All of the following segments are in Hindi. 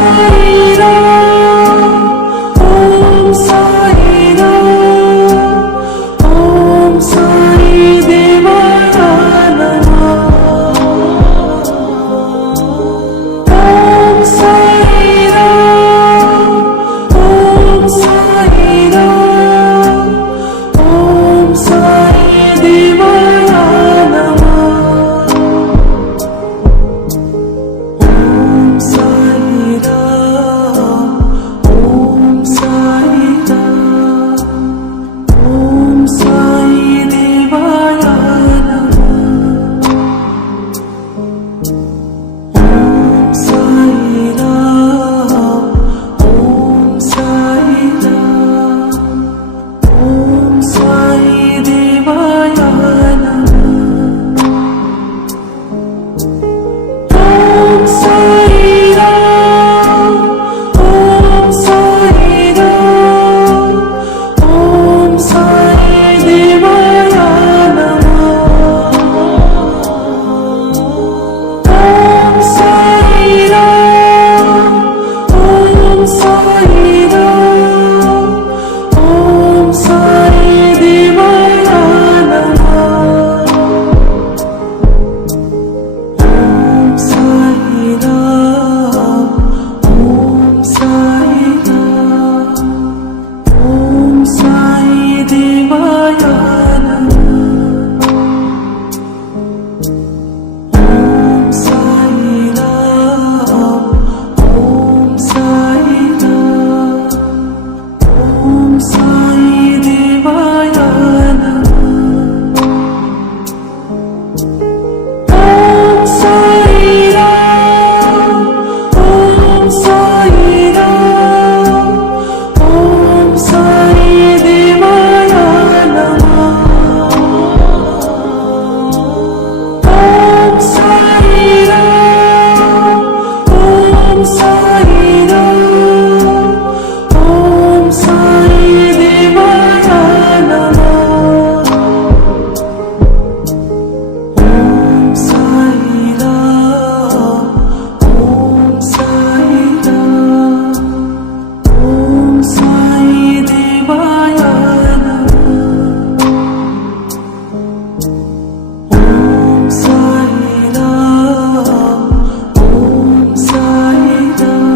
Om Sai Ram.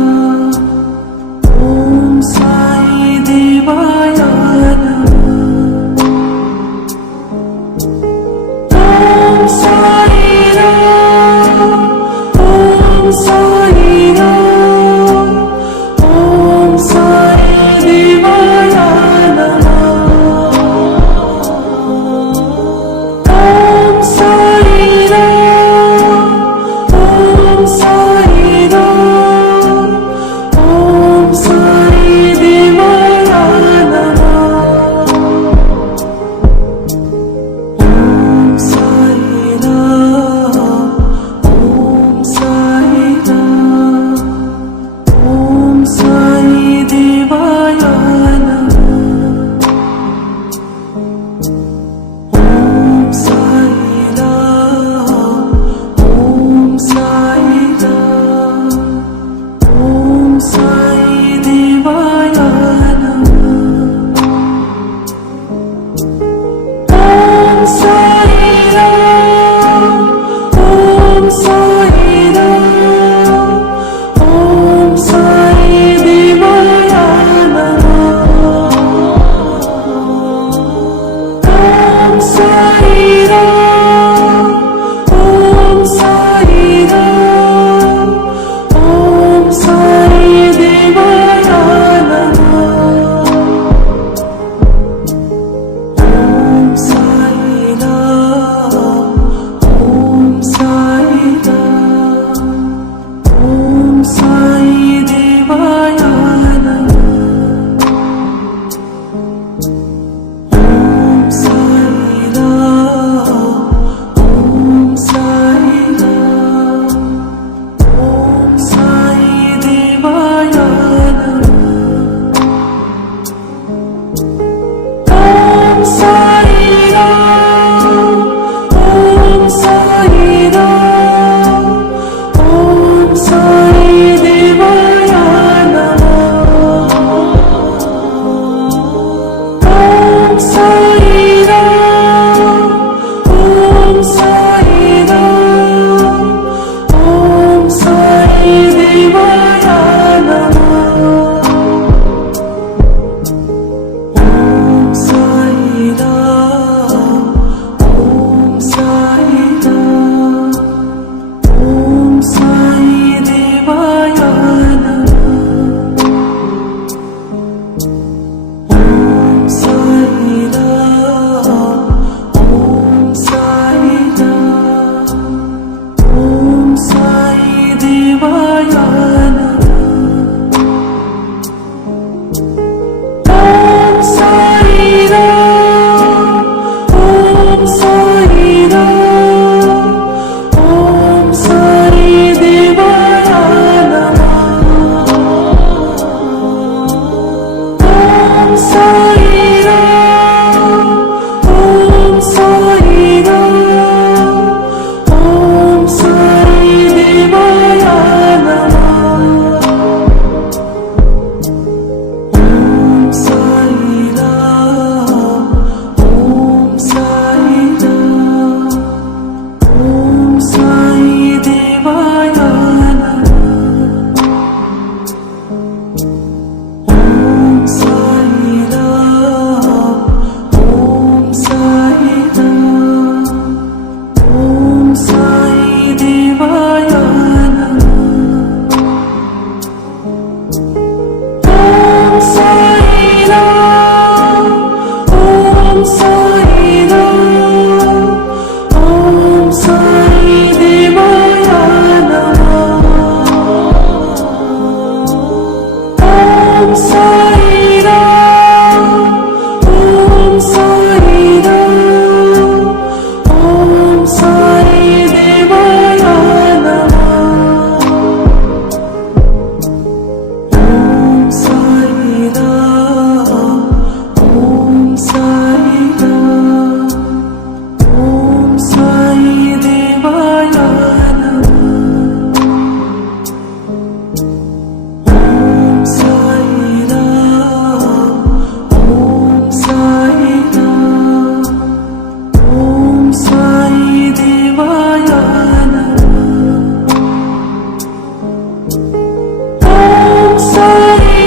साईराम.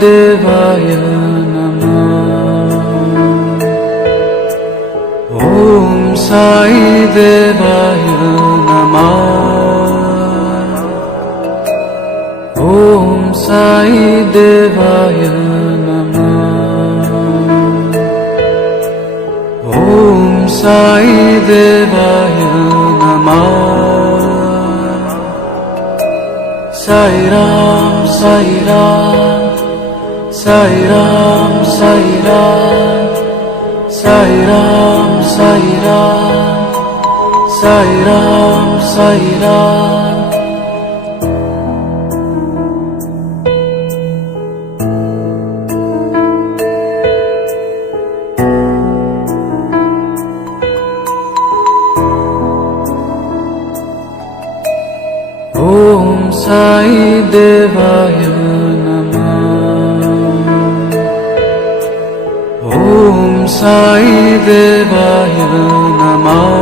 देवाय नमः। ॐ साई देवाय नमः। ॐ साई देवाय नमः। ॐ साई देवाय नमः। साई राम साई राम साई राम साई राम साई राम साई राम साई राम साई राम। ॐ साई देवाय नमः। ॐ साई देवाय नमः।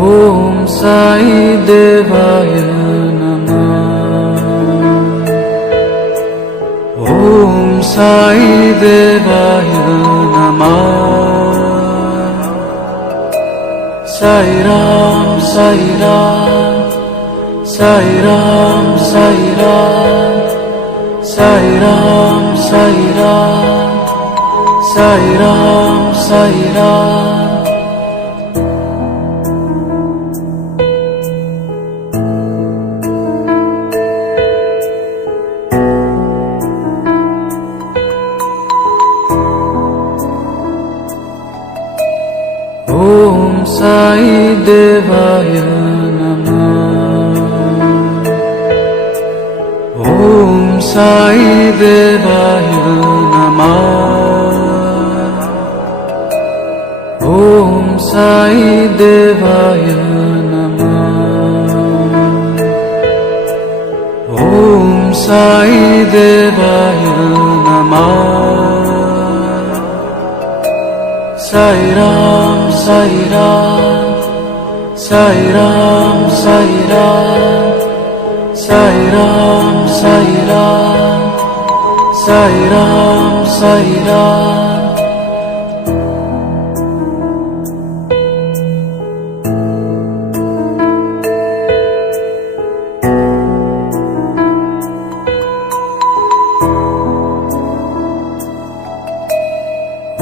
ॐ साई देवाय नमः। ॐ साई देवाय नमः। साई राम साई राम साई राम साई राम साई राम साई राम साई राम साई राम। ॐ साई देवाय नमः। ॐ साई देवाय नमः। ॐ साई देवाय नमः। ॐ साई देवाय नमः। साई राम साई राम साई राम साई राम साई राम साई राम साई राम साई राम।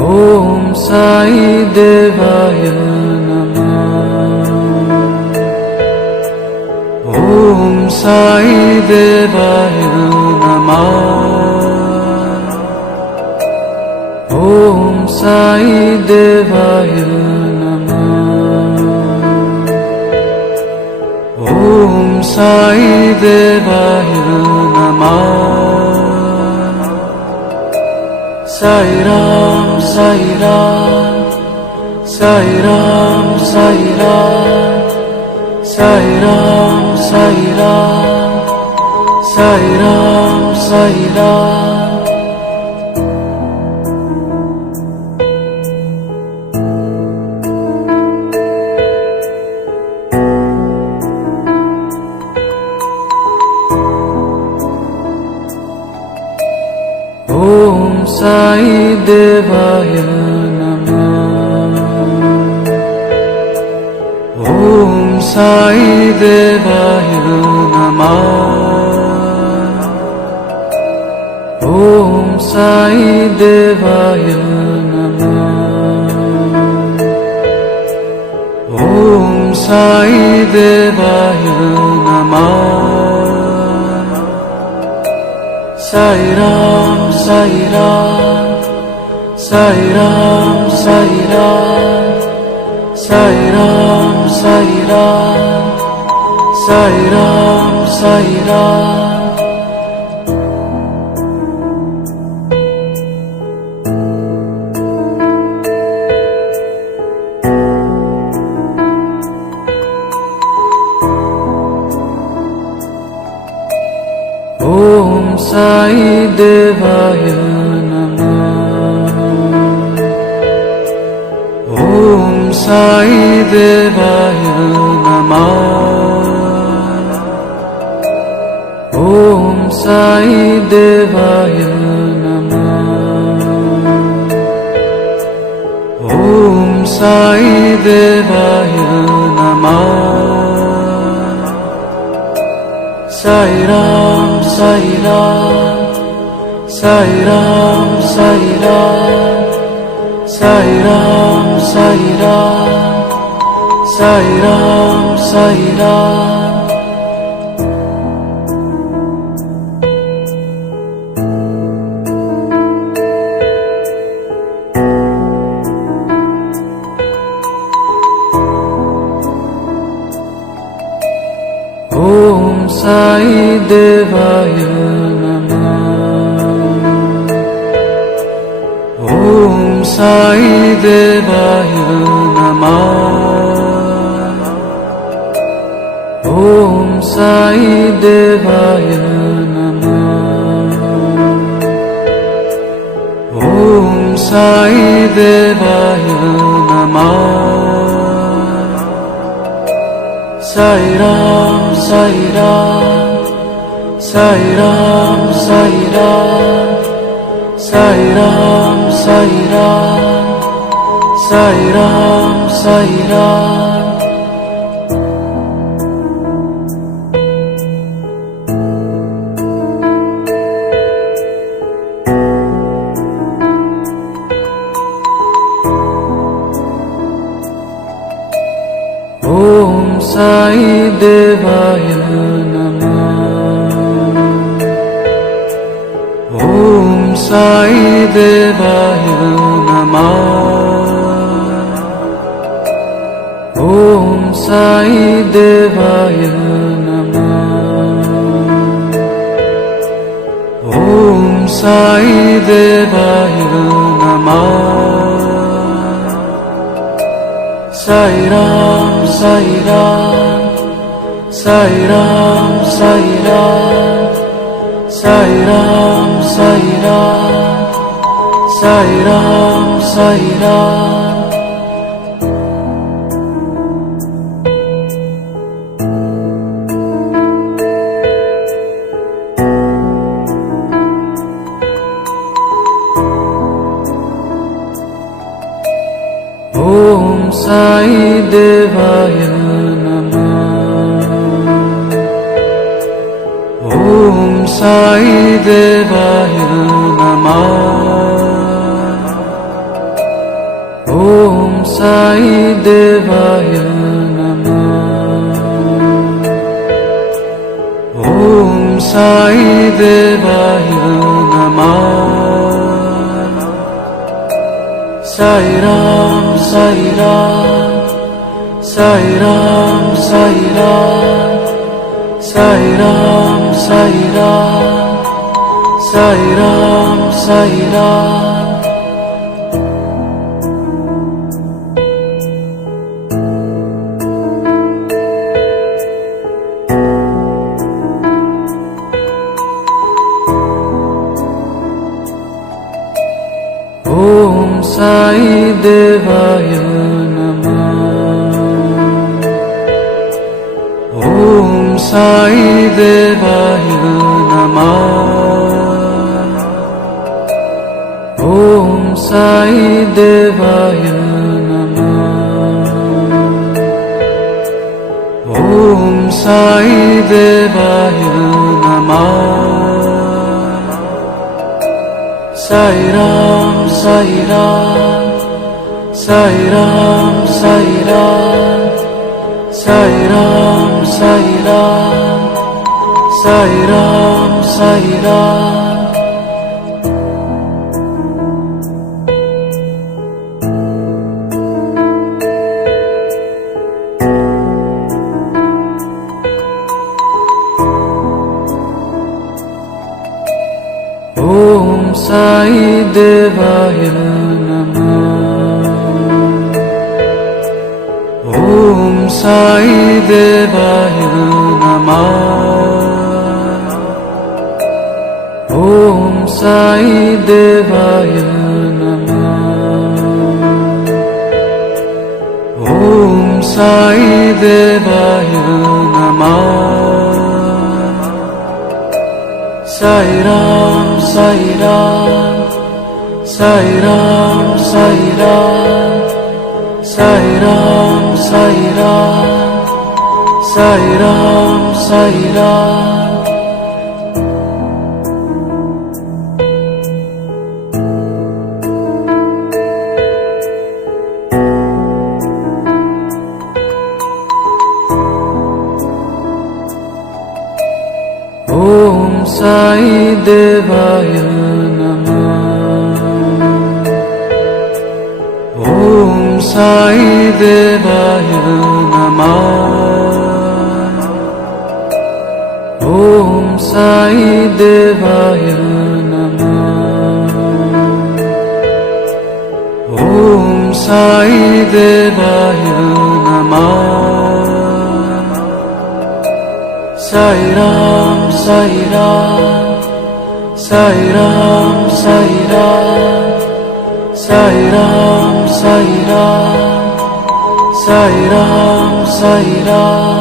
ॐ साई देवाय नमः। ॐ साई देवाय नमः। ॐ साई देवाय नमः। ॐ साई देवाय नमः। साई राम साई राम साई राम साई राम साई राम साई राम साई राम साई राम। ॐ साई देवाय नमः। ॐ साई देवाय नमः। ॐ साई देवाय नमः। ॐ साई देवाय नमः। साई राम साई राम साई राम साई राम साई राम साई राम साई राम साई राम। ॐ साई देवाय नमः। ॐ साई देवाय नमः। ॐ साई देवाय नमः। ॐ साई देवाय नमः। साई राम साई राम, साई राम साई राम, साई राम साई राम, साई राम साई राम। ॐ साई देवाय नमः। ॐ साई देवाय नमः। ॐ साई देवाय नमः। ॐ साई देवाय नमः। साई राम साई राम, साई राम साई राम, साई राम साई राम, साई राम साई राम। ॐ साई देवाय नमः। ॐ साई देवाय नमः। ॐ साई देवाय नमः। ॐ साई देवाय नमः। साई राम साई राम, साई राम साई राम, साई राम साई राम, साई राम साई राम। ॐ साई देवाय नमः। ॐ साई देवाय नमः। ॐ साई देवाय नमः। ॐ साई देवाय नमः। साई राम साई राम, साई राम साई राम, साई राम साई राम, साई राम साई राम। ॐ साई देवाय नमः। ॐ साई देवाय नमः। ॐ साई देवाय नमः। ॐ साई देवाय नमः। साई राम साई राम, साई राम साई राम, साई राम साई राम, साई राम साई राम। ॐ साई देवाय नमः। ॐ साई देवाय नमः। ॐ साई देवाय नमः। ॐ साई देवाय नमः। Sai Ram, Sai Ram, Sai Ram, Sai Ram, Sai Ram, Sai Ram, Sai Ram, Sai Ram. Om Sai Devaya Namah. Om Sai Devaya Namah. Om Sai Devaya Namah. Om Sai Devaya Namah. Sai Ram, Sai Ram, Sai Ram, Sai Ram, Sai Ram, Sai Ram, Sai Ram, Sai Ram.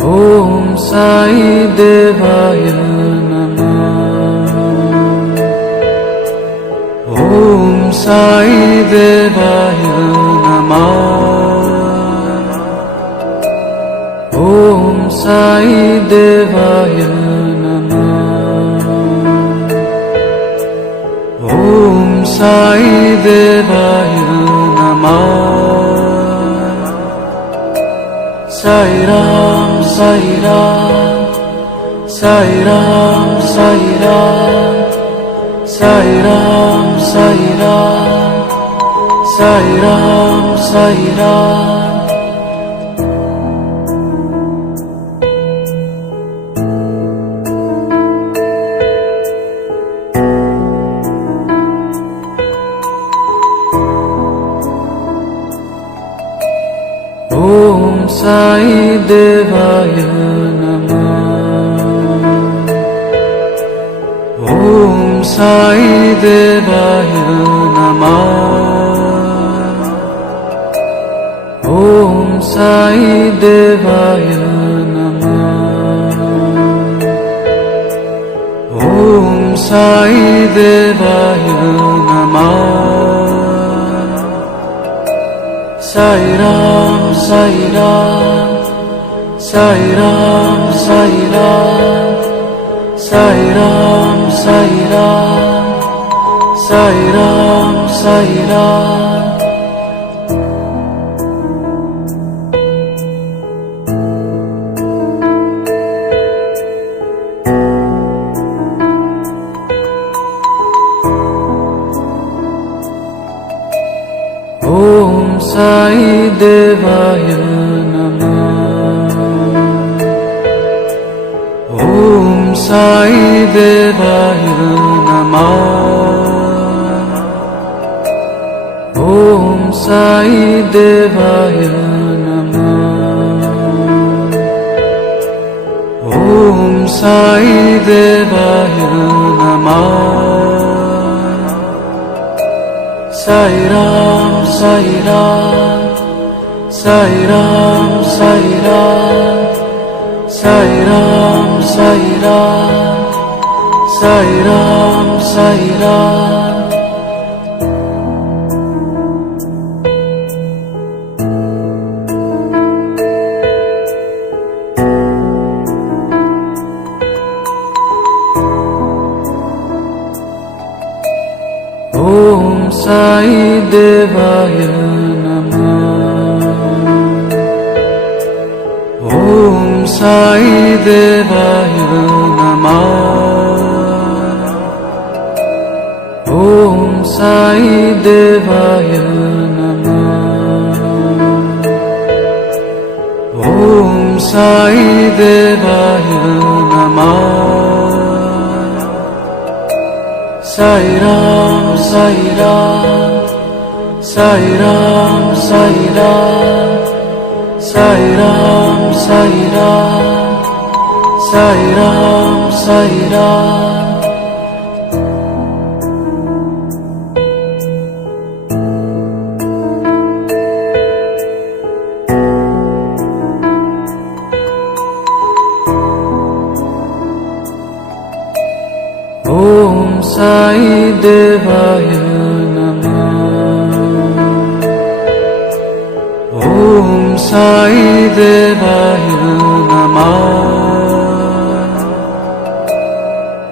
Om Sai Devaya Namah. Om Sai Devaya Namah. Om Sai Devaya Namah. Om Sai Devaya Namah. Sai Ram, Sai Ram, Sai Ram, Sai Ram, Sai Ram, Sai Ram, Sai Ram, Sai Ram. Om Sai Devaya Namah. Om Sai Devaya Namah. Om Sai Devaya Namah. Om Sai Devaya Namah. Sai Ram, Sai Ram, Sai Ram, Sai Ram, Sai Ram, Sai Ram, Sai Ram, Sai Ram. Om Sai Devaya Namah. Om Sai Devaya Namah. Om Sai Devaya Namah. Om Sai Devaya Namah. Sai Ram, Sai Ram, Sai Ram, Sai Ram, Sai Ram, Sai Ram, Sai Ram, Sai Ram. Om Sai Devaya Namah. Om Sai Devaya Namah. Om Sai Devaya Namah. Om Sai Devaya Namah. Sai Ram, Sai Ram, Sai Ram, Sai Ram, Sai Ram, Sai Ram, Sai Ram, Sai Ram. Om Sai Devaya Namah. Om Sai Devaya Namah.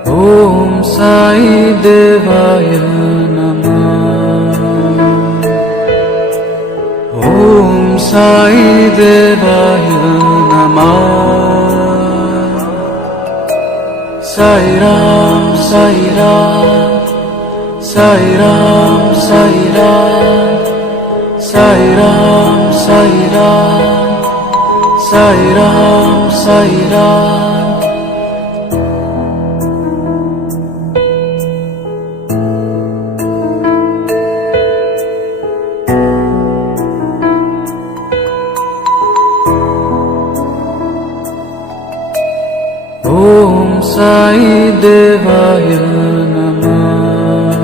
Om Sai Devaya Namah. Om Sai Devaya Namah. Sai Ram, Sai Ram, Sai Ram, Sai Ram, Sai Ram, Sai Ram, Sai Ram, Sai Ram. Om Sai Devaya Namah.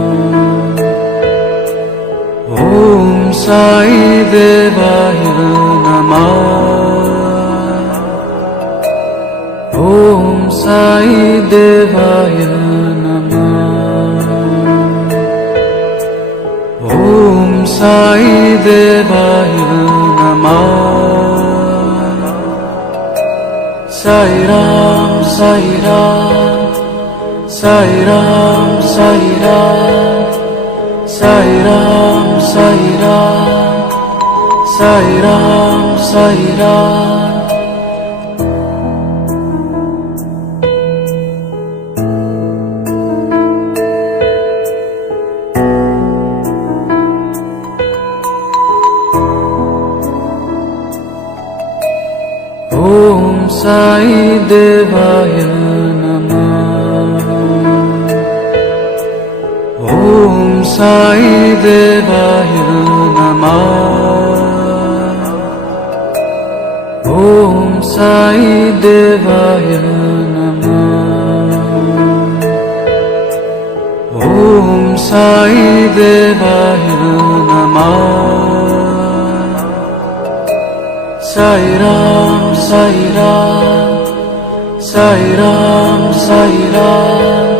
Om Sai Devaya Namah. Om Sai Devaya Namah. Om Sai Devaya Namah. Sai Ram, Sai Ram, Sai Ram, Sai Ram, Sai Ram, Sai Ram, Sai Ram, Sai Ram. Om Sai Devaya Namah. Om Sai Devaya Namah. Om Sai Devaya Namah. Om Sai Devaya Namah. Sai Ram, Sai Ram, Sai Ram, Sai Ram,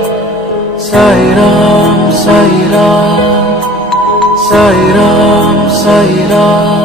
Sai Ram, Sai Ram, Sai Ram, Sai Ram.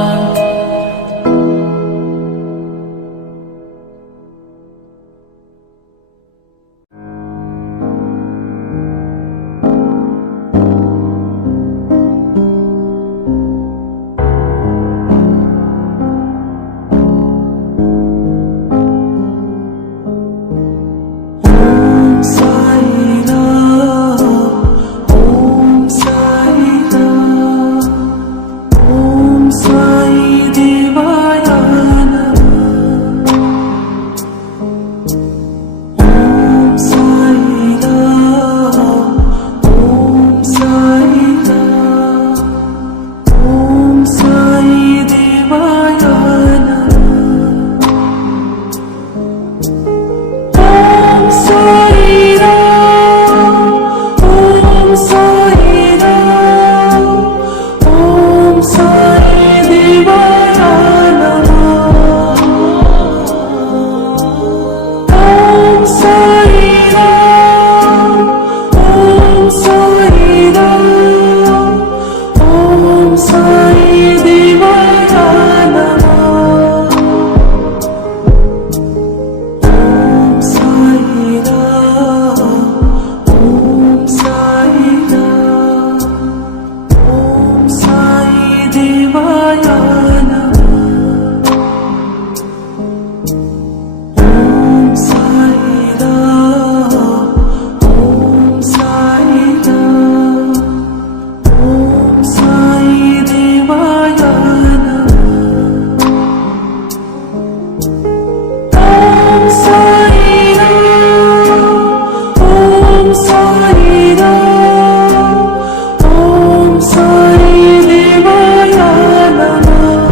Om Sai Devaya Namah.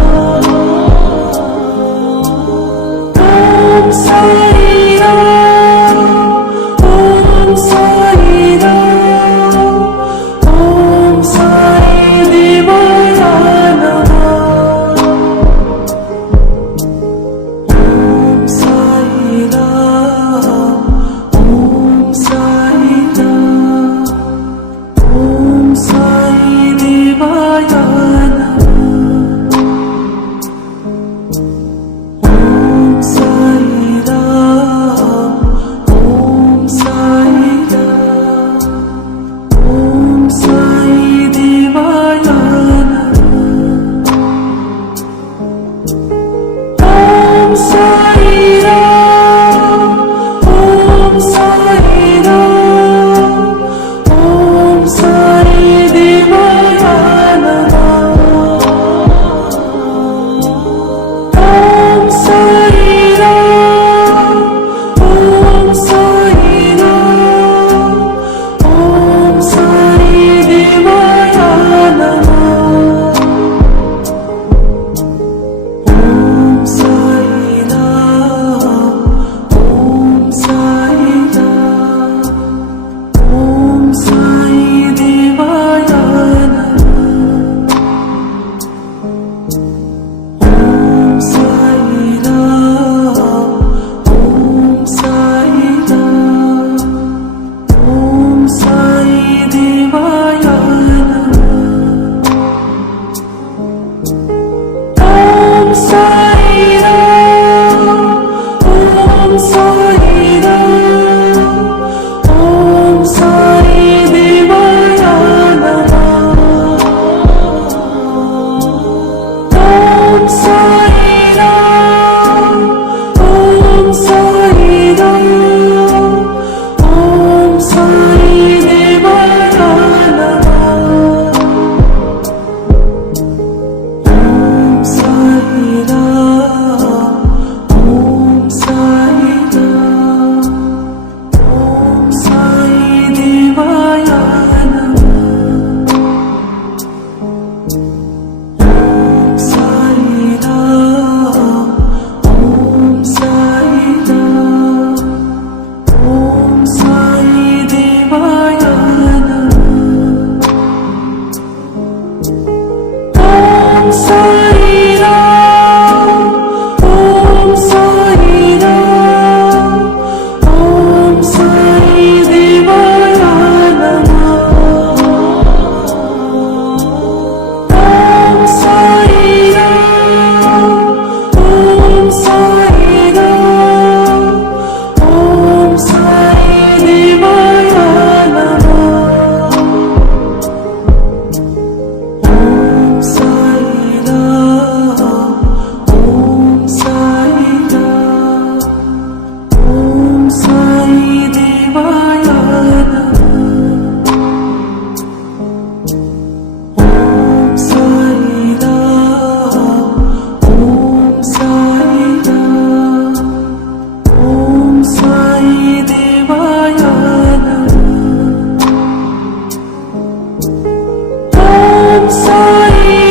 Sai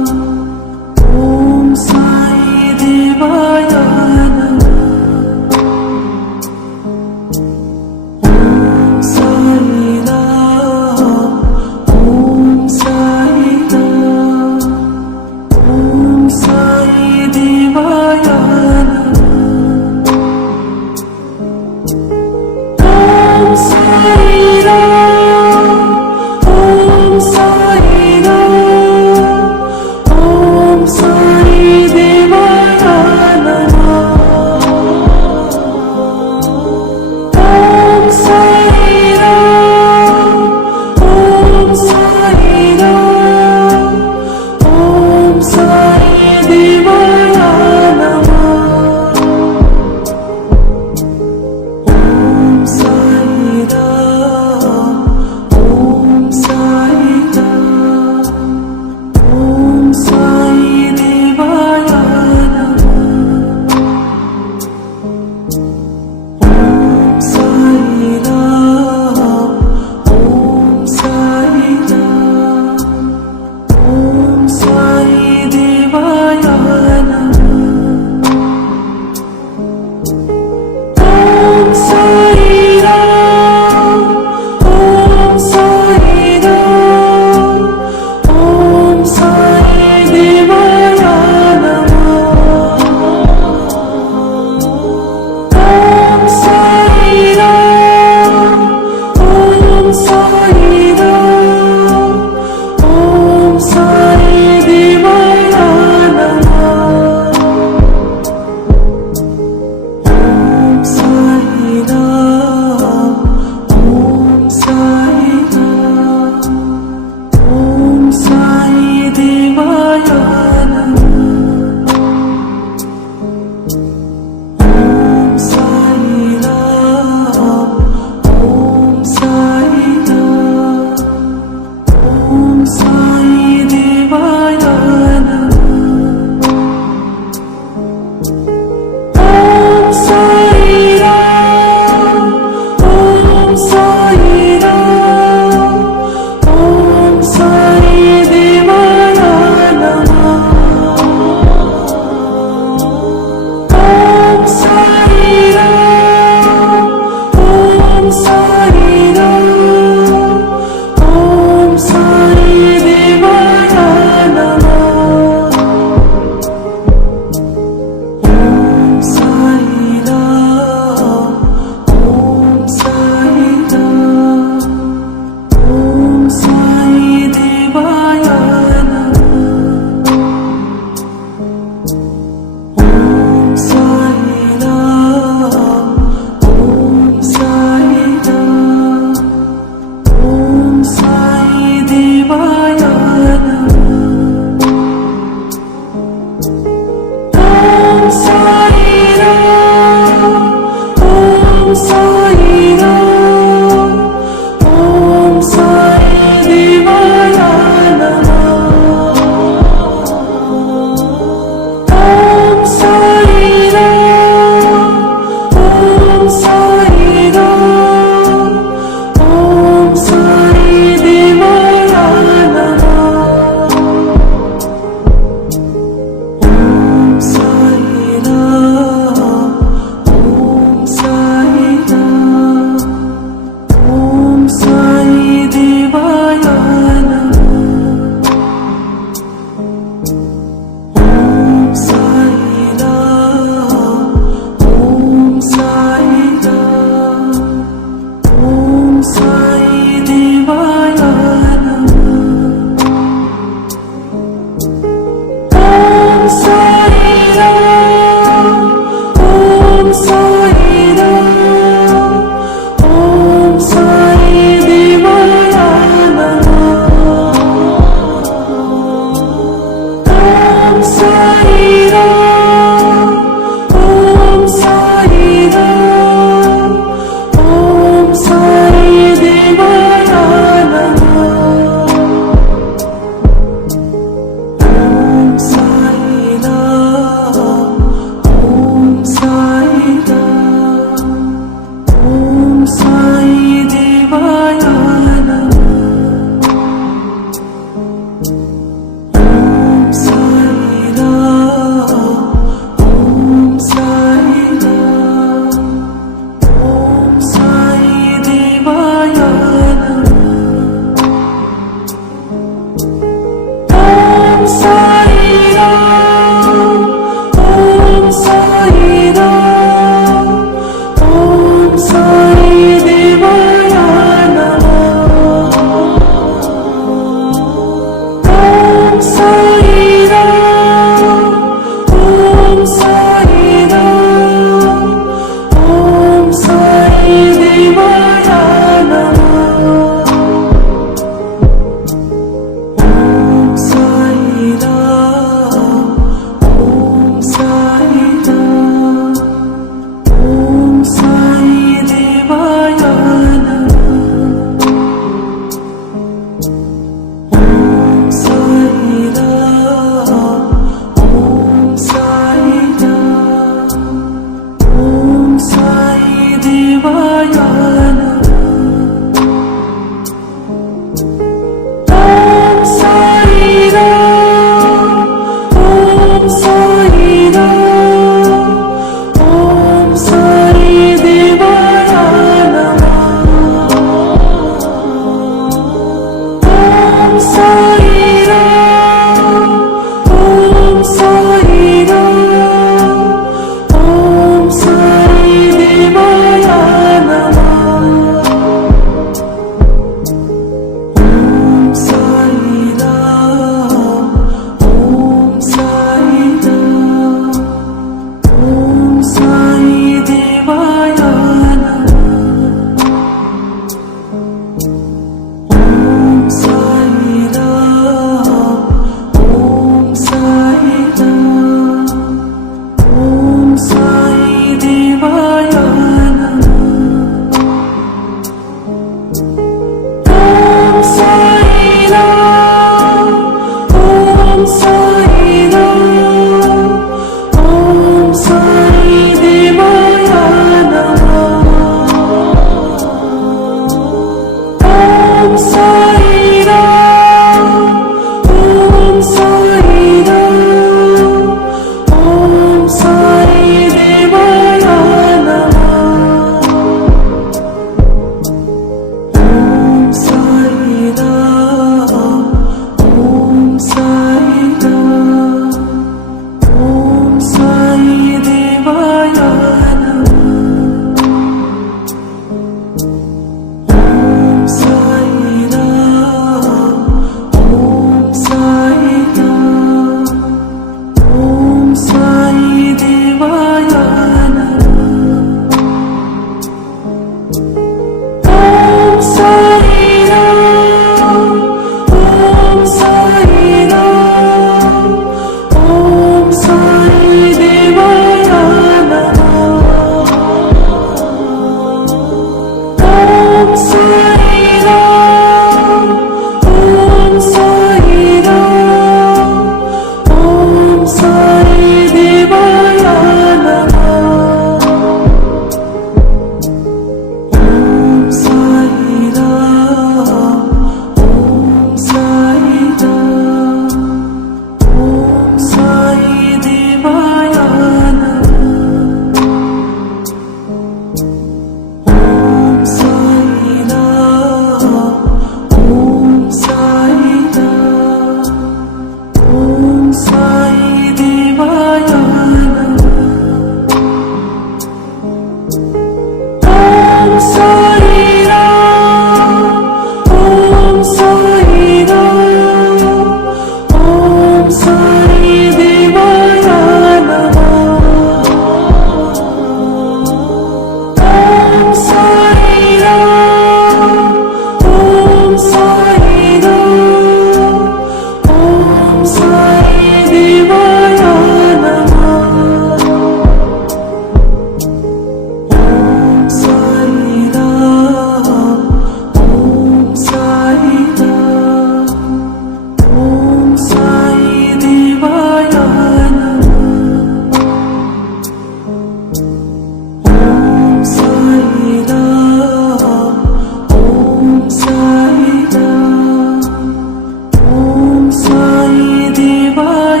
Sai देवाय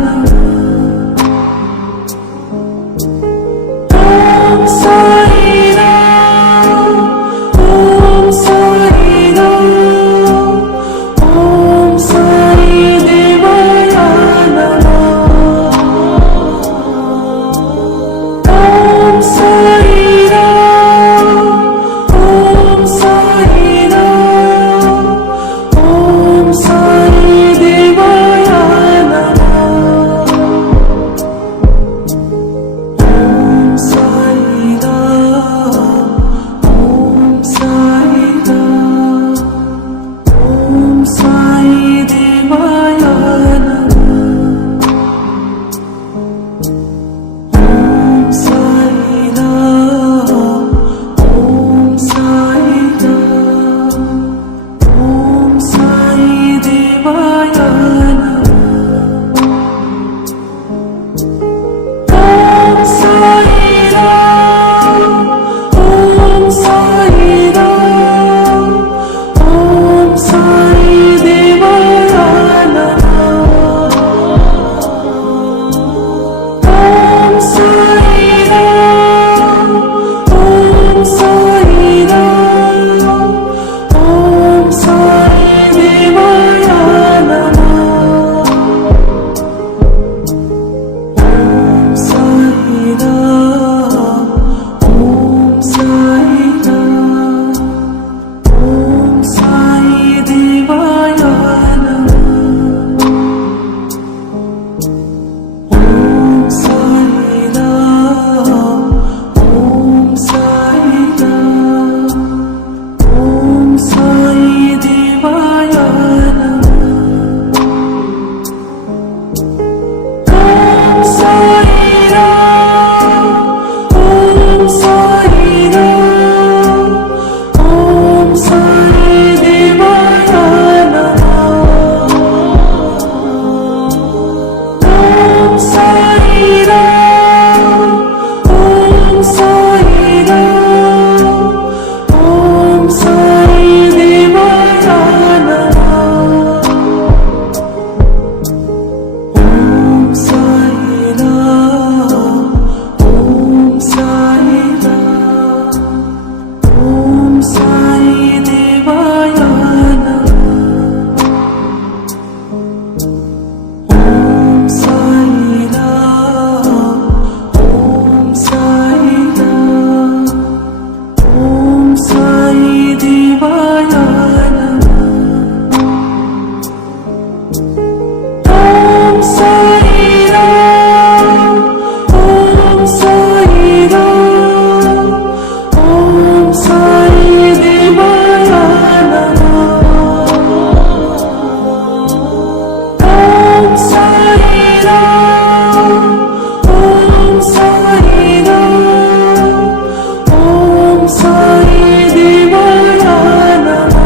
नमः. ओम साई राम. ओम साई राम. ओम साई देवाय नमः. ओम साई राम. ओम साई राम. ओम साई देवाय नमः. ओम साई राम. ओम साई राम. ओम साई देवाय नमः. ओम साई राम. ओम साई राम. ओम साई देवाय नमः. ओम साई राम. ओम साई राम. ओम साई देवाय नमः. ओम साई राम. ओम साई राम. ओम साई देवाय नमः. ओम साई राम. ओम साई राम. ओम साई देवाय नमः. ओम साई राम. ओम साई राम. ओम साई देवाय नमः. ओम साई राम. ओम साई राम. ओम साई देवाय नमः. ओम साई राम. ओम साई राम. ओम साई देवाय नमः. ओम साई राम. ओम साई राम. ओम साई देवाय नमः. ओम साई राम. ओम साई राम. ओम साई देवाय नमः. ओम साई राम. ओम साई राम. ओम साई देवाय नमः. ओम साई राम. ओम साई राम. ओम साई देवाय नमः.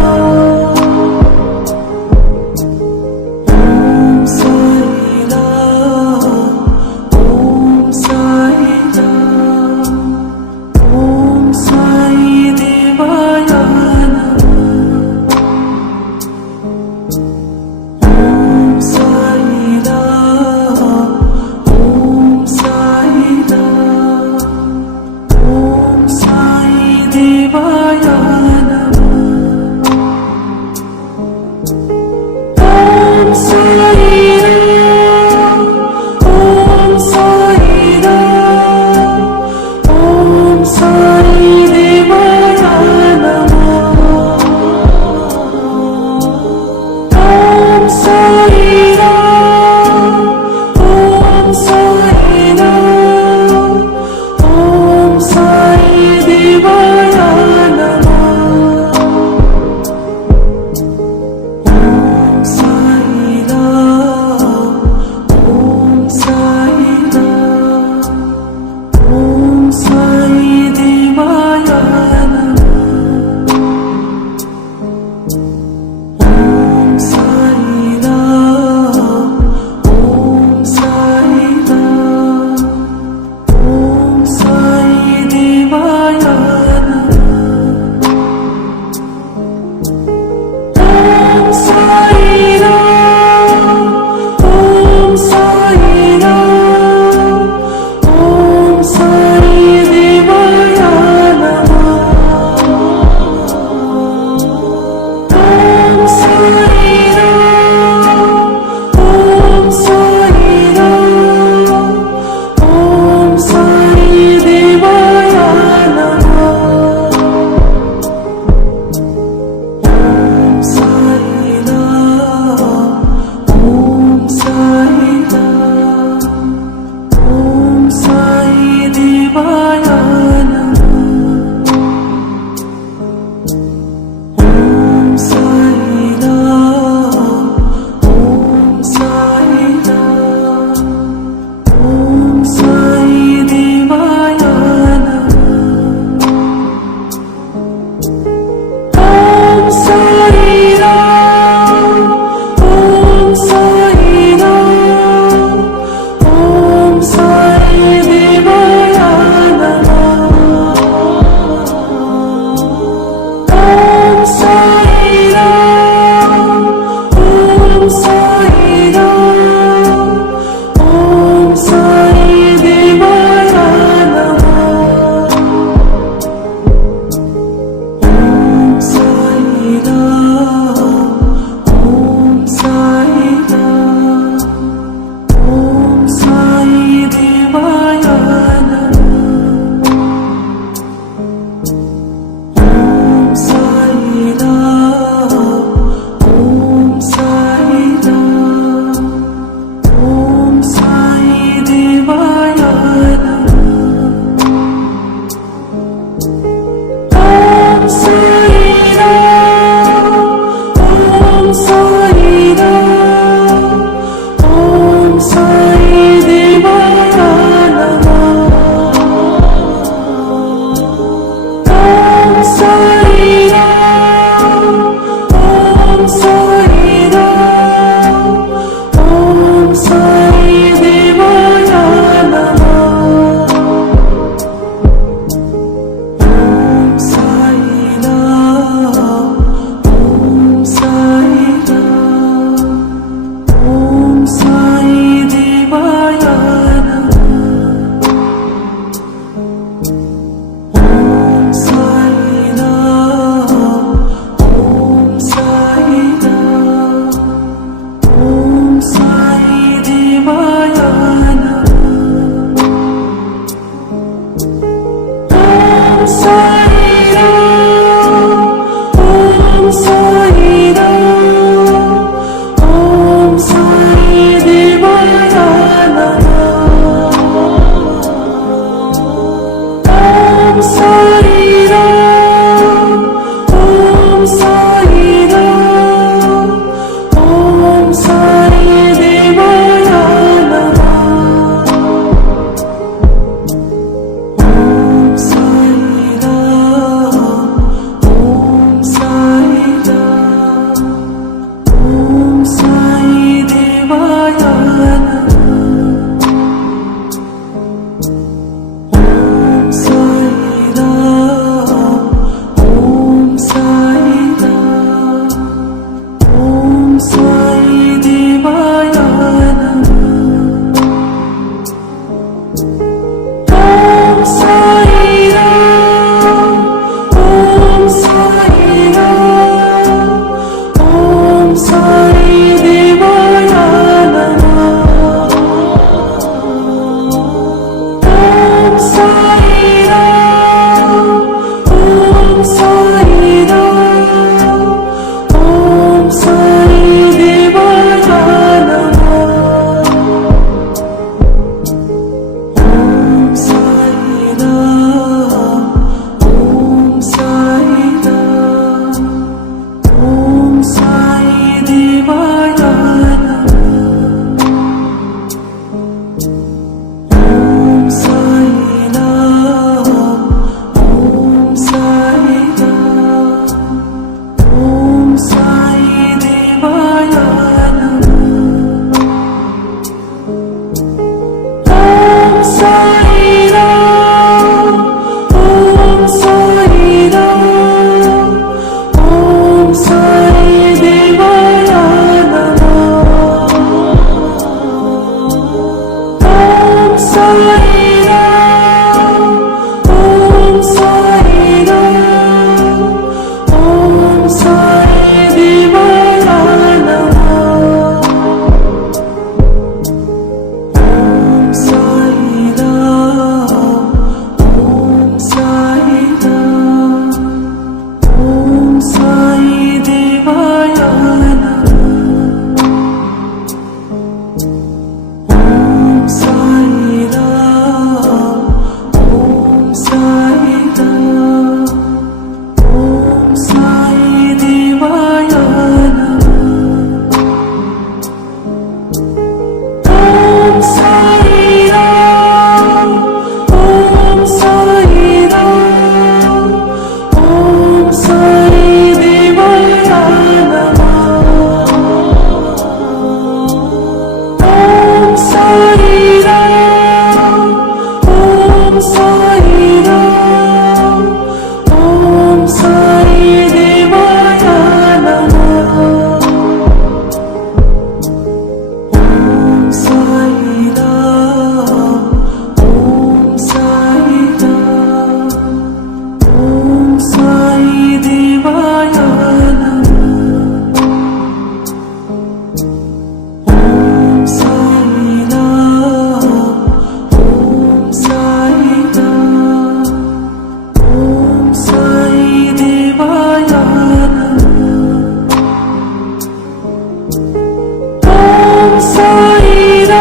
साईराम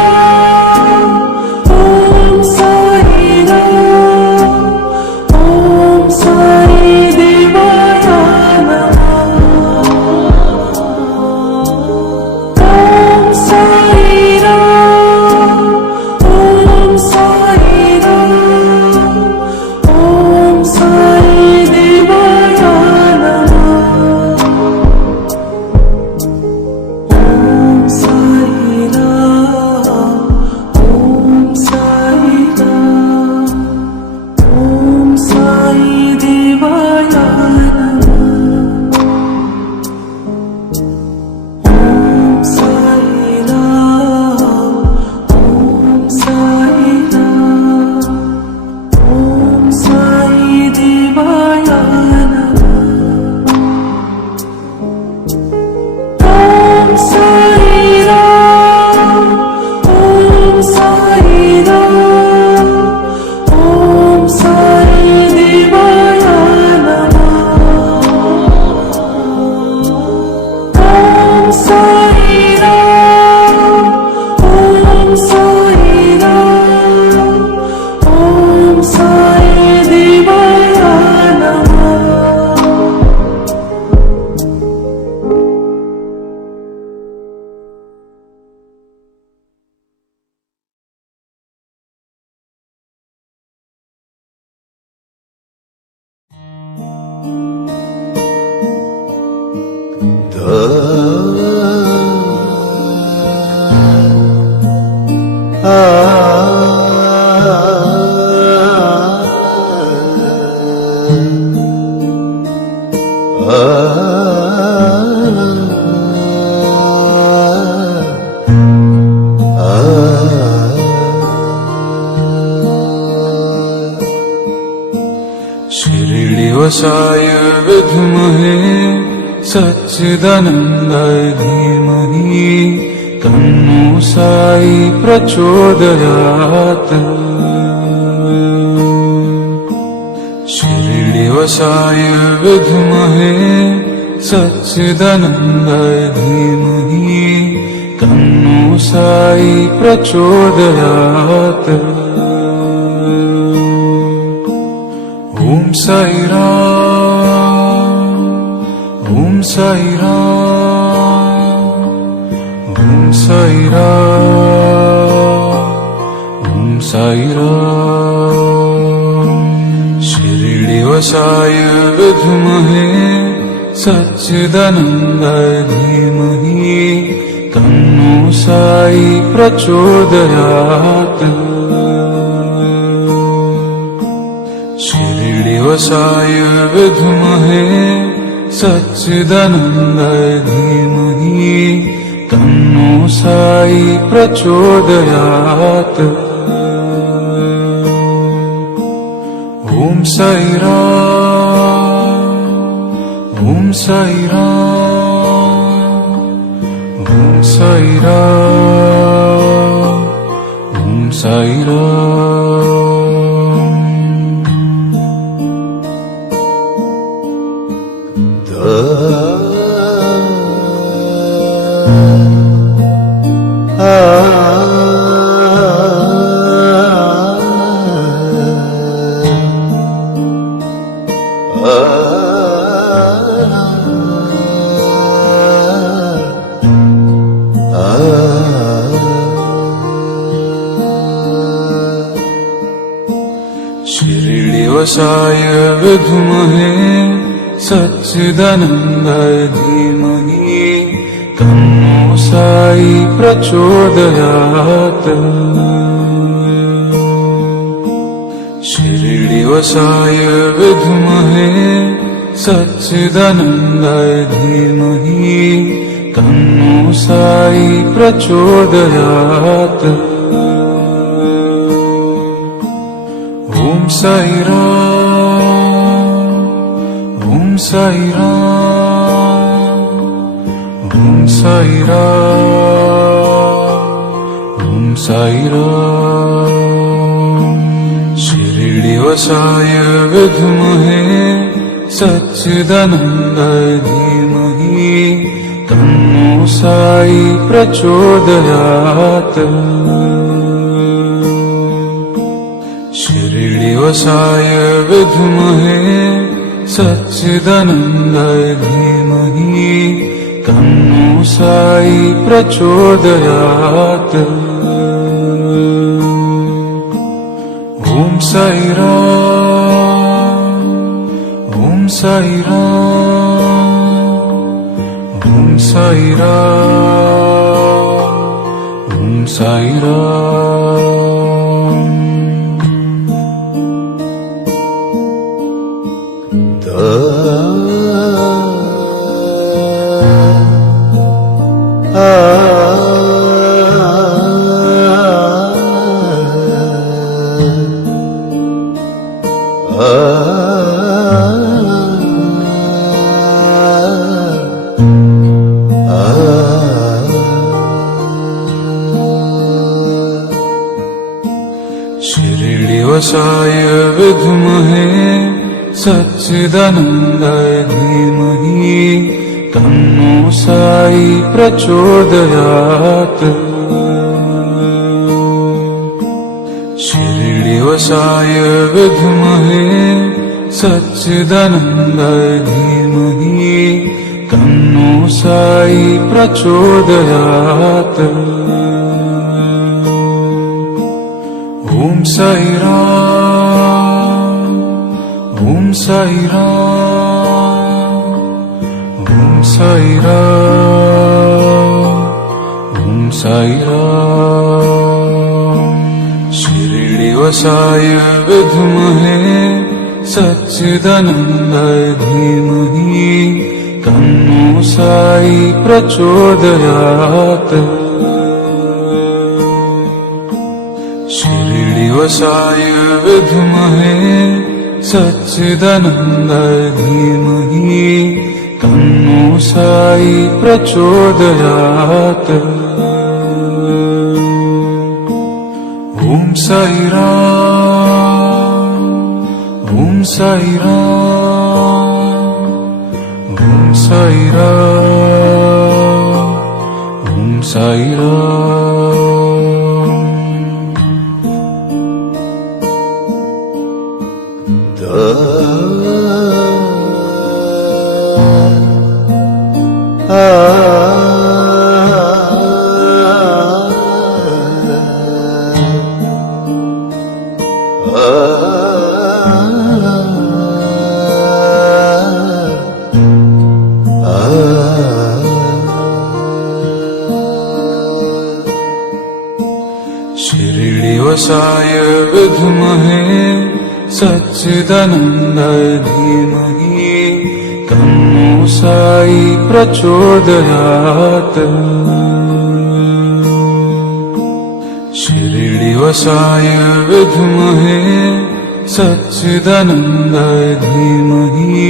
ओम साईराम ओम साई देवाय नमः ओम साईराम ओम साईराम ओम साई देवाय नमः ओम साईराम ओम साईराम ओम साई देवाय नमः ओम साईराम ओम साईराम ओम साई देवाय नमः ओम साईराम ओम साईराम ओम साई देवाय नमः ओम साईराम ओम साईराम ओम साई देवाय नमः शिरडिवसाय विद्महे सच्चिदानन्दाय धीमहि तन्नो साई प्रचोदयात् शिरडिवसाय विद्महे सच्चिदानन्दाय धीमहि तन्नो साई प्रचोदयात् ओम साईराम ओम साईराम ओम साईराम ओम साईराम शिरडिवसाय विद्महे सच्चिदानन्दाय धीमहि तन्नो साई प्रचोदयात् शिरडिवसाय विद्महे सच्चिदानन्दाय धीमहि तन्नो साई प्रचोदयात् ओम साईराम ओम साईराम ओम साईराम ओम साईराम शिरडिवसाय विद्महे सच्चिदानन्दाय धीमहि तन्नो साई प्रचोदयात् शिरडिवसाय विद्महे सच्चिदानन्दाय धीमहि तन्नो साई प्रचोदयात् ओम साईराम ओम साईराम ओम साईराम ओम साईराम शिरडिवसाय विद्महे सच्चिदानन्दाय धीमहि तन्नो साई प्रचोदयात् शिरडिवसाय विद्महे सच्चिदानन्दाय धीमहि तन्नो साई प्रचोदयात् ओम साई राम ओम साई राम ओम साई राम ओम साई राम शिरडिवसाय विद्महे सच्चिदानन्दाय धीमहि तन्नो साई प्रचोदयात् शिरडिवसाय विद्महे सच्चिदानन्दाय धीमहि तन्नो साई प्रचोदयात् ओम साई राम ओम साई राम ओम साई राम ओम साई राम शिरडिवसाय विद्महे सच्चिदानन्दाय धीमहि तन्नो साई प्रचोदयात् शिरडिवसाय विद्महे सच्चिदानन्दाय धीमहि तन्नो साई प्रचोदयात् ओम साई राम ओम साई राम ओम साई राम ओम साई राम शिरडिवसाय विद्महे सच्चिदानन्दाय धीमहि तन्नो साई प्रचोदयात् शिरडिवसाय विद्महे सच्चिदानन्दाय धीमहि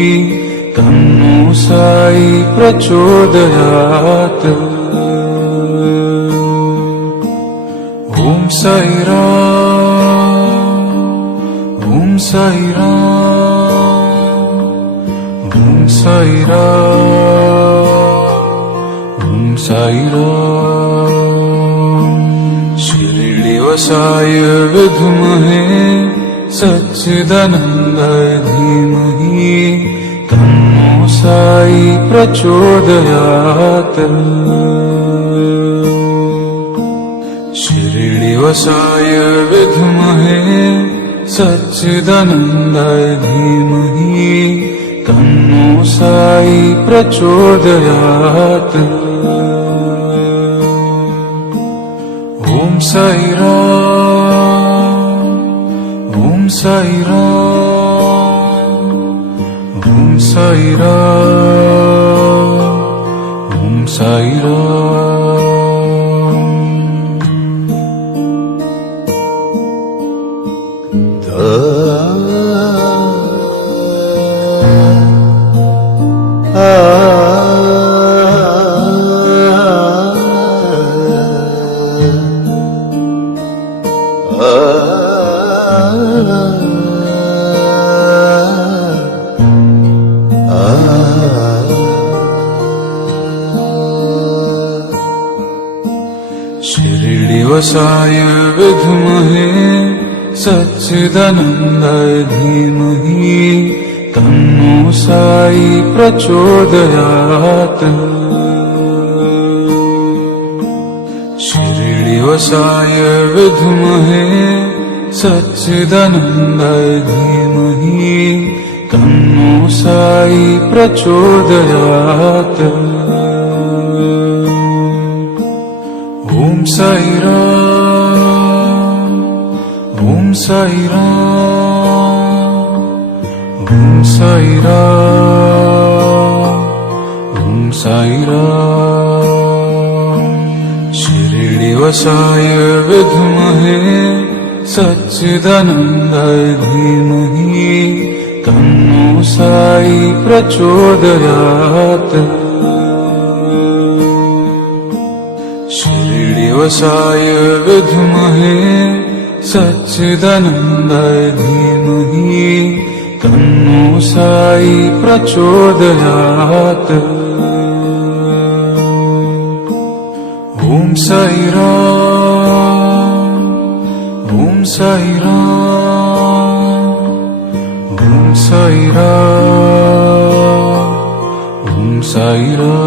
तन्नो साई प्रचोदयात् ओम साई राम ओम साई राम ओम साई राम ओम साई राम शिरडिवसाय विद्महे सच्चिदानन्दाय धीमहि तन्नो साई प्रचोदयात् शिरडिवसाय विद्महे सच्चिदानन्दाय धीमहि तन्नो साई प्रचोदयात् ओम साई राम ओम साई राम ओम साई राम ओम साई राम शिरडिवसाय विद्महे सच्चिदानन्दाय धीमहि तन्नो साई प्रचोदयात् शिरडिवसाय विद्महे सच्चिदानन्दाय धीमहि तन्नो साई प्रचोदयात् ॐ साई राम ॐ साई राम ॐ साई राम ॐ साई राम शिरडिवसाय विद्महे सच्चिदानन्दाय धीमहि तन्नो साई प्रचोदयात् शिरडिवसाय विद्महे सच्चिदानन्दाय धीमहि तन्नो साई प्रचोदयात् ॐ साई राम ॐ साई राम ॐ साई राम ॐ साई राम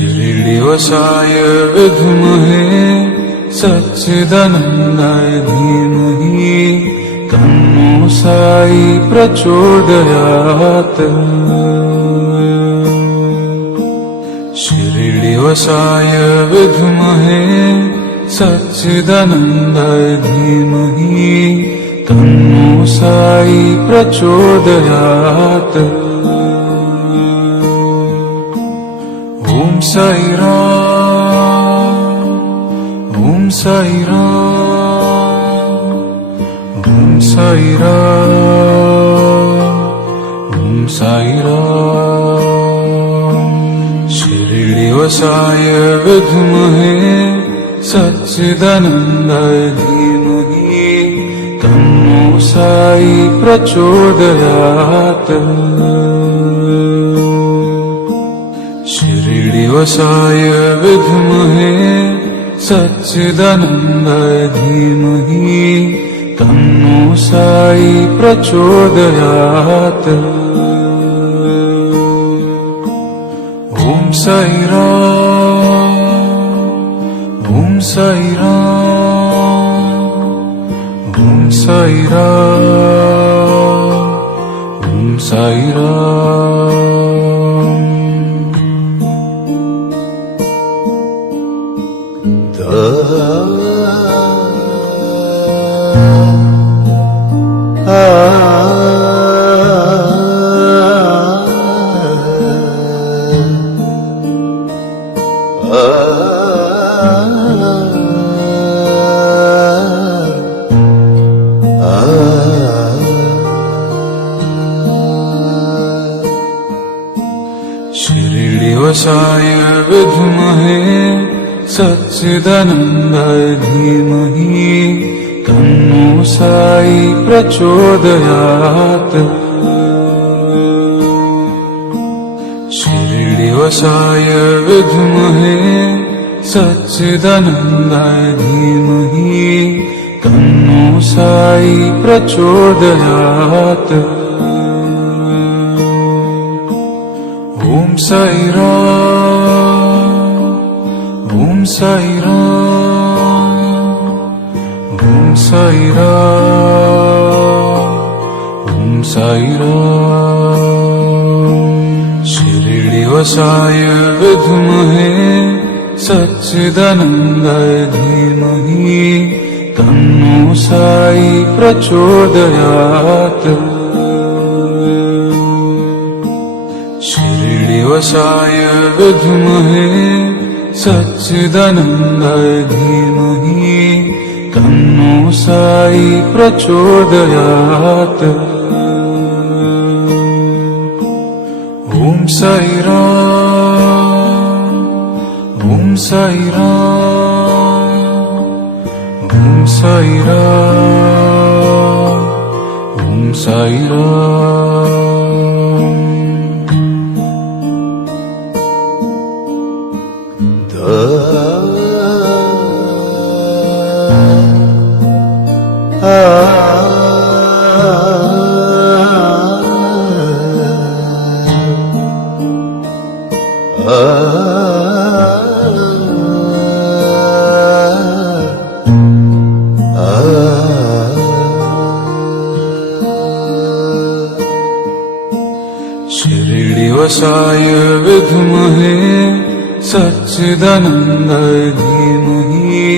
शिरडिवसाय विद्महे सच्चिदानन्दाय धीमहि तन्नो साई प्रचोदयात् शिरडिवसाय विद्महे सच्चिदानन्दाय धीमहि तन्नो साई प्रचोदयात् ॐ साई राम ॐ साई राम ॐ साई राम ॐ साई राम शिरडिवसाय विद्महे सच्चिदानन्दाय धीमहि तन्नो साई प्रचोदयात् शिरडिवसाय विद्महे सच्चिदानन्दाय धीमहि तन्नो साई प्रचोदयात् ॐ साई राम ॐ साई राम ॐ साई राम ॐ साई राम शिरडिवसाय विद्महे सच्चिदानन्दाय धीमहि तन्नो साई प्रचोदयात् शिरडिवसाय विद्महे सच्चिदानन्दाय धीमहि तन्नो साई प्रचोदयात् ॐ साई राम ॐ साई राम ॐ साई राम ॐ साई राम शिरडिवसाय विद्महे सच्चिदानन्दाय धीमहि तन्नो साई प्रचोदयात् शिरडिवसाय विद्महे सच्चिदानन्दाय धीमहि तन्नो साई प्रचोदयात्। ॐ साई राम, ॐ साई राम, ॐ साई राम, ॐ साई राम। शिरडिवसाय विद्महे सच्चिदानन्दाय धीमहि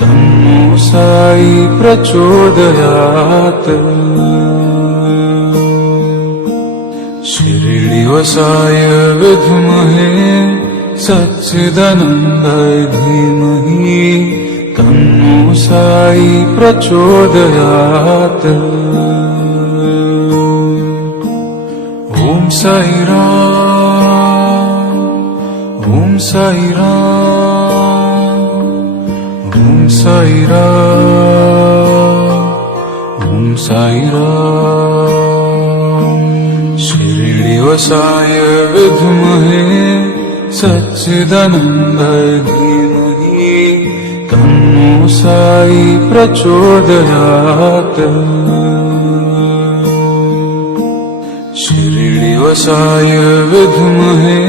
तन्नो साई प्रचोदयात्। शिरडिवसाय विद्महे सच्चिदानन्दाय धीमहि तन्नो साई प्रचोदयात्। ॐ साई राम, ॐ साई राम, ॐ साई राम, ॐ साई राम। शिरडिवसाय विद्महे सच्चिदानन्दाय धीमहि तन्नो साई प्रचोदयात्। शिरडिवसाय विद्महे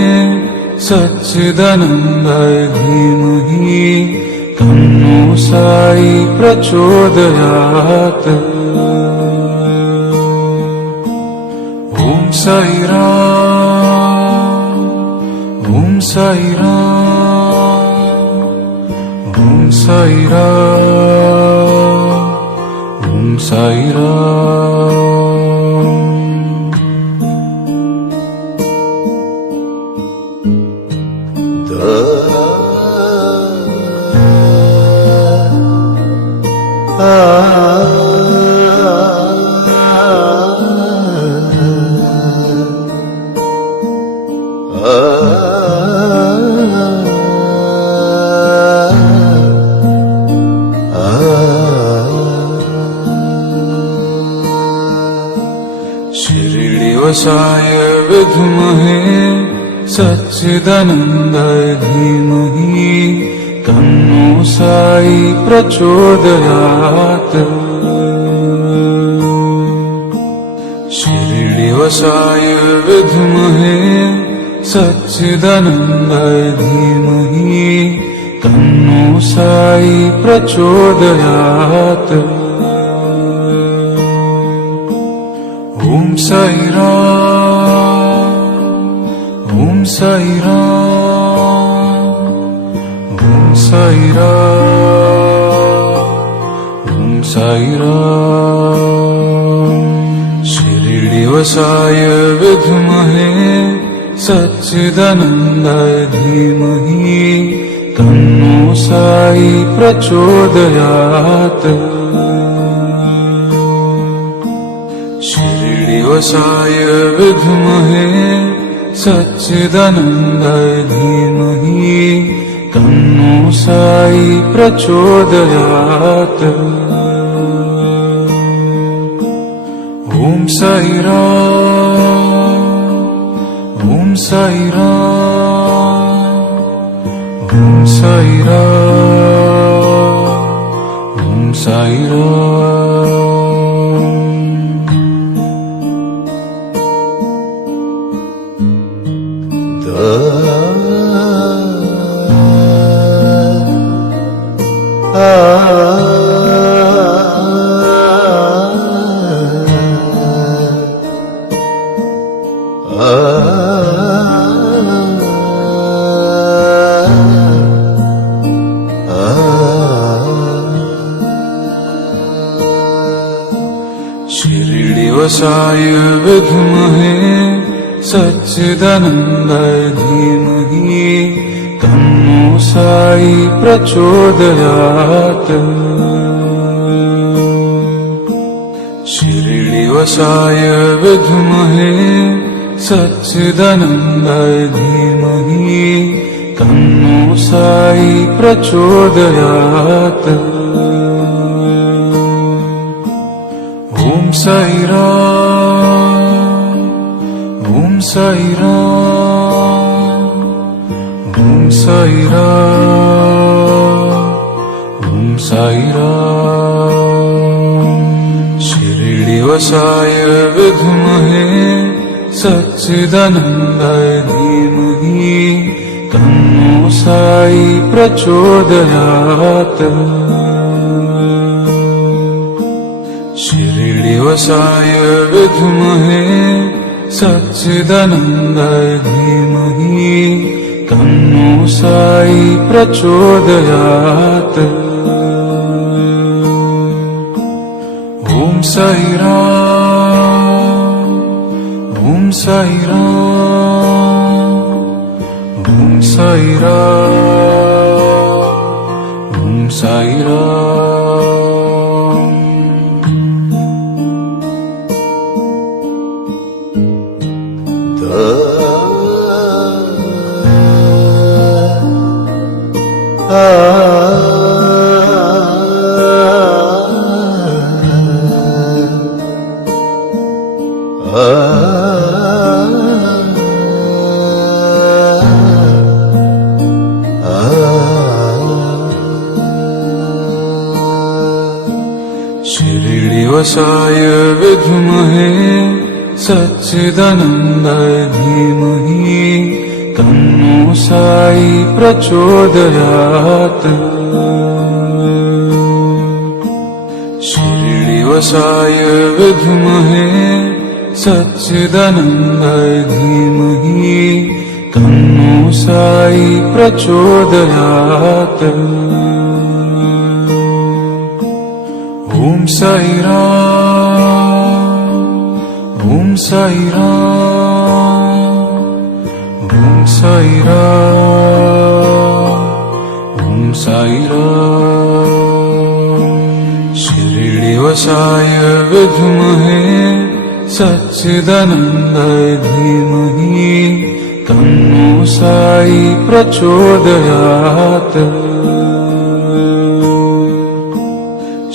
सच्चिदानन्दाय धीमहि तन्नो साई प्रचोदयात्। ॐ साई राम, ॐ साई राम, ॐ साई राम, ॐ साई राम। शिरडिवसाय विद्महे सच्चिदानन्दाय धीमहि तन्नो साई प्रचोदयात्। शिरडिवसाय विद्महे सच्चिदानन्दाय धीमहि तन्नो साई प्रचोदयात्। ॐ साई राम, ॐ साई राम, ॐ साई राम, ॐ साई राम। शिरडिवसाय विद्महे सच्चिदानन्दाय धीमहि तन्नो साई प्रचोदयात्। शिरडिवसाय विद्महे सच्चिदानन्दाय धीमहि तन्नो साई प्रचोदयात्। ॐ साई राम, ॐ साई राम, ॐ साई राम, ॐ साई राम। शिरडिवसाय विद्महे सच्चिदानन्दाय धीमहि तन्नो साई प्रचोदयात् शिरडिवसाय विद्महे सच्चिदानन्दाय धीमहि तन्नो साई प्रचोदयात् ॐ साई राम ॐ साई राम ॐ साई राम ॐ साई राम शिरडिवसाय विद्महे सच्चिदानन्दाय धीमहि तन्नो साई प्रचोदयात् शिरडिवसाय विद्महे सच्चिदानन्दाय धीमहि तन्नो साई प्रचोदयात् ॐ साई राम ॐ साई राम ॐ साई राम ॐ साई राम शिरडिवसाय विद्महे सच्चिदानन्दाय धीमहि तन्नो साई प्रचोदयात् शिरडिवसाय विद्महे सच्चिदानन्दाय धीमहि तन्नो साई प्रचोदयात् ॐ साई राम ॐ साई राम ॐ साई राम ॐ साई राम शिरडिवसाय विद्महे सच्चिदानन्दाय धीमहि तन्नो साई प्रचोदयात्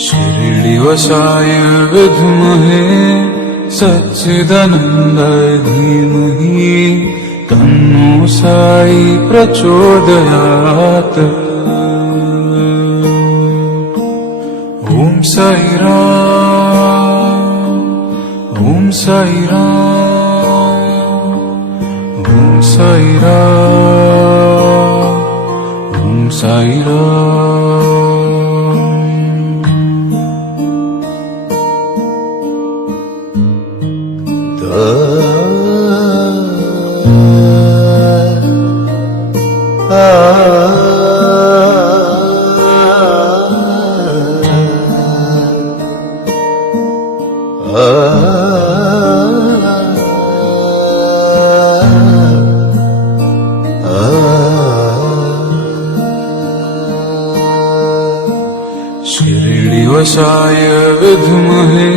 शिरडिवसाय विद्महे सच्चिदानन्दाय धीमहि तन्नो साई प्रचोदयात् ॐ साई राम ॐ साई राम ॐ साई राम ॐ साई राम शिरडिवसाय विद्महे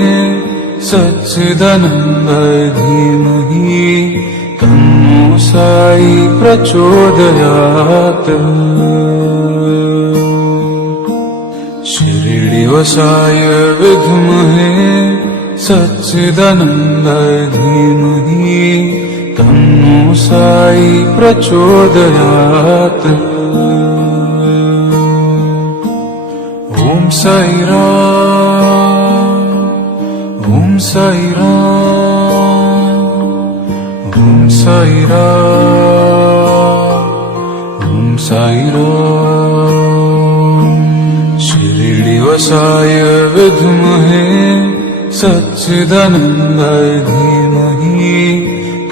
सच्चिदानन्दाय धीमहि तन्नो साई प्रचोदयात् शिरडिवसाय विद्महे सच्चिदानन्दाय धीमहि तन्नो साई प्रचोदयात् ॐ साई राम ॐ साई राम ॐ साई राम ॐ साई राम शिरडिवसाय विद्महे सच्चिदानन्दाय धीमहि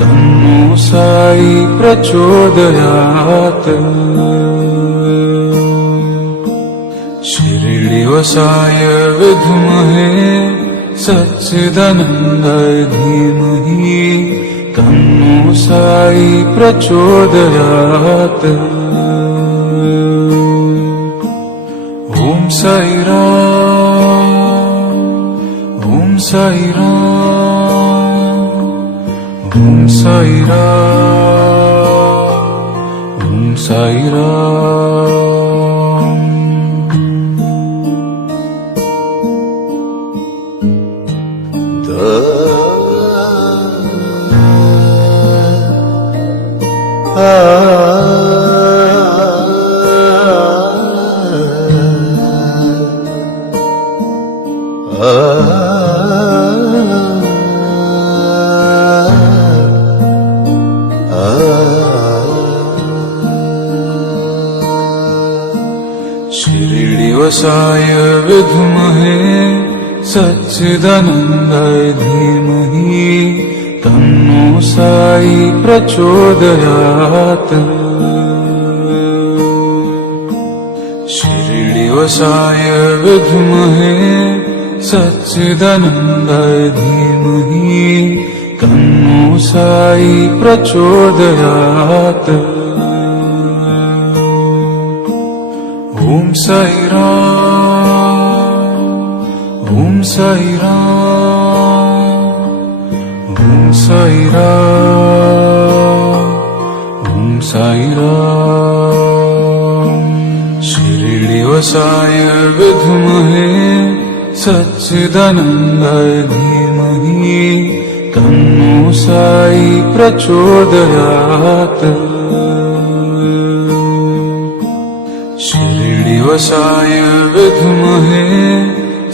तन्नो साई प्रचोदयात् शिरडिवसाय विद्महे सच्चिदानन्दाय धीमहि तन्नो साई प्रचोदयात् Sai Ram, Om Sai Ram, Om Sai Ram, Om Sai Ram. शिरडिवसाय विद्महे सच्चिदानन्दाय धीमहि तन्नो साई प्रचोदयात् शिरडिवसाय विद्महे सच्चिदानन्दाय धीमहि तन्नो साई प्रचोदयात् Om Sai Ram, Om Sai Ram, Om Sai Ram, Om Sai Ram. शिरडिवसाय विद्महे सच्चिदानन्दाय धीमहि तन्नो साई प्रचोदयात् शिरडिवसाय विद्महे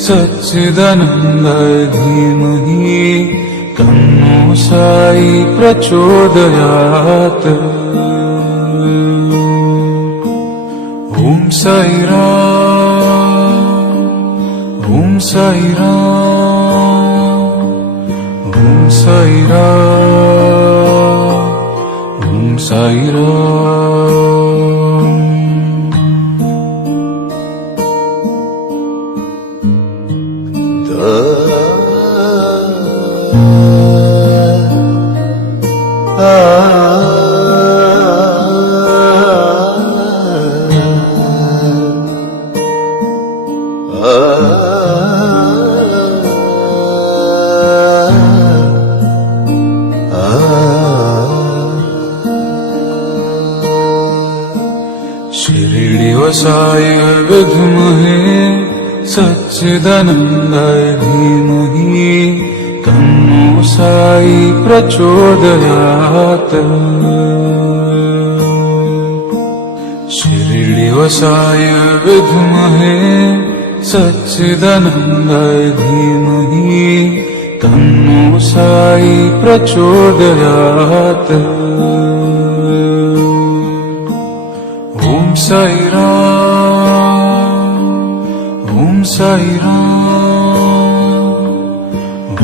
सच्चिदानन्दाय धीमहि तन्नो साई प्रचोदयात् Om Sai Ram, Om Sai Ram, Om Sai Ram, Om Sai Ram. शिरडिवसाय विद्महे सच्चिदानन्दाय धीमहि तन्नो साई प्रचोदयात् शिरडिवसाय विद्महे सच्चिदानन्दाय धीमहि तन्नो साई प्रचोदयात् Om Sai Ram, Om Sai Ram,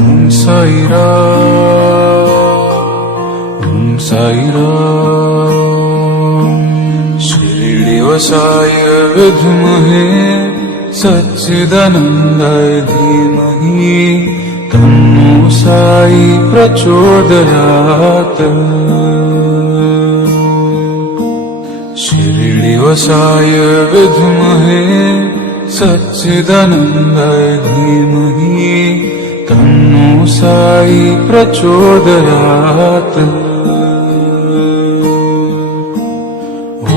Om Sai Ram, Om Sai Ram. शिरडिवसाय विद्महे सच्चिदानन्दाय धीमहि तन्नो साई प्रचोदयात् शिरडिवसाय विद्महे सच्चिदानन्दाय धीमहि तन्नो साई प्रचोदयात्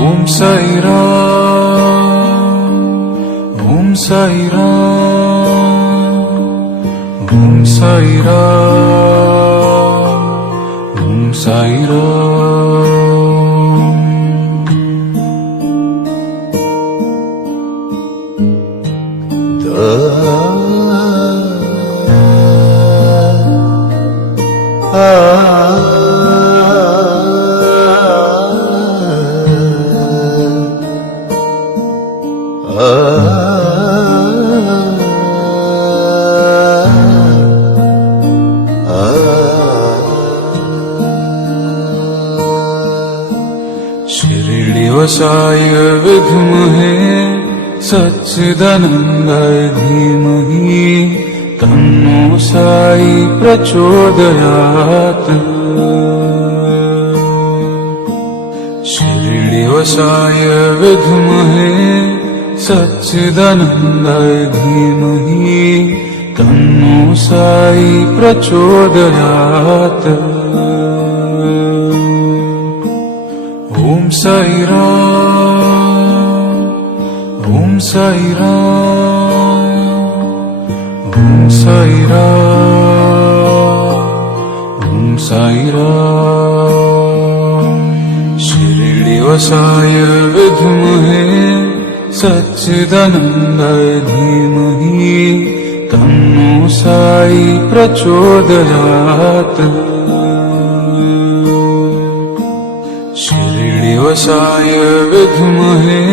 Om Sai Ram, Om Sai Ram, Om Sai Ram, Om Sai Ram. शिरडिवसाय विद्महे सच्चिदानन्दाय धीमहि तन्नो साई प्रचोदयात् शिरडिवसाय विद्महे सच्चिदानन्दाय धीमहि तन्नो साई प्रचोदयात्। ॐ साई राम, ॐ साई राम, ॐ साई राम, ॐ साई राम। शिरडिवसाय विद्महे सच्चिदानन्दाय धीमहि तन्नो साई प्रचोदयात्। शिरडिवसाय विद्महे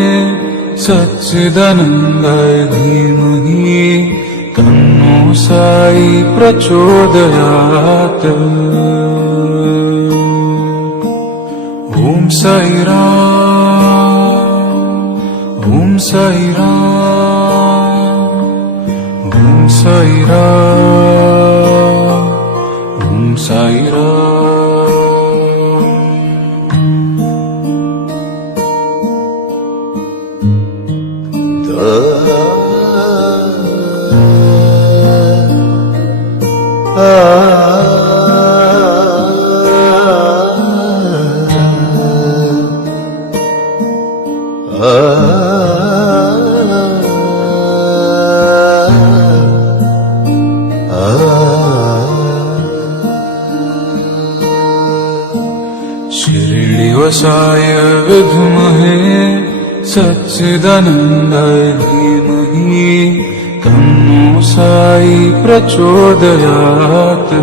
सच्चिदानन्दाय धीमहि तन्नो साई प्रचोदयात्। ॐ साई राम, ॐ साई राम, ॐ साई राम, ॐ साई राम। शिरडिवसाय विद्महे सच्चिदानन्दाय धीमहि तन्नो साई प्रचोदयात्।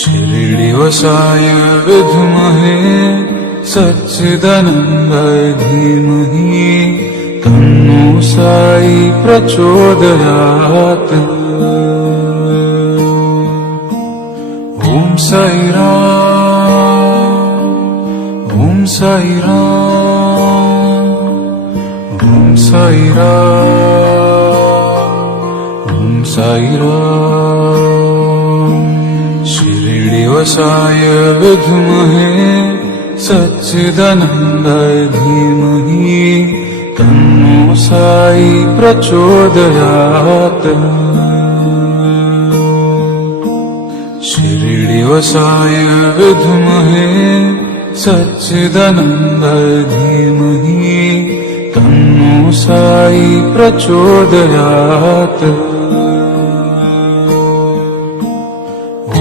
शिरडिवसाय विद्महे सच्चिदानन्दाय धीमहि तन्नो साई प्रचोदयात्। ॐ साई राम, ॐ साई राम, ॐ साई राम, ॐ साई राम। शिरडिवसाय विद्महे सच्चिदानन्दाय धीमहि तन्नो साई प्रचोदयात्। शिरडिवसाय विद्महे सच्चिदानन्दाय धीमहि तन्नो साई प्रचोदयात्।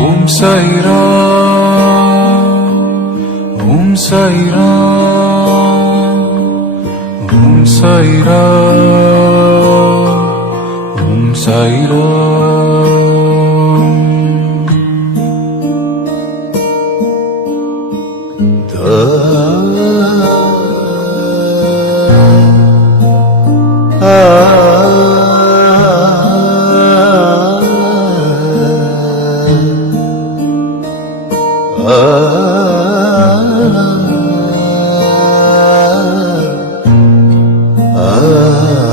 ॐ साई राम, ॐ साई राम, ॐ साई राम, ॐ साई राम। ah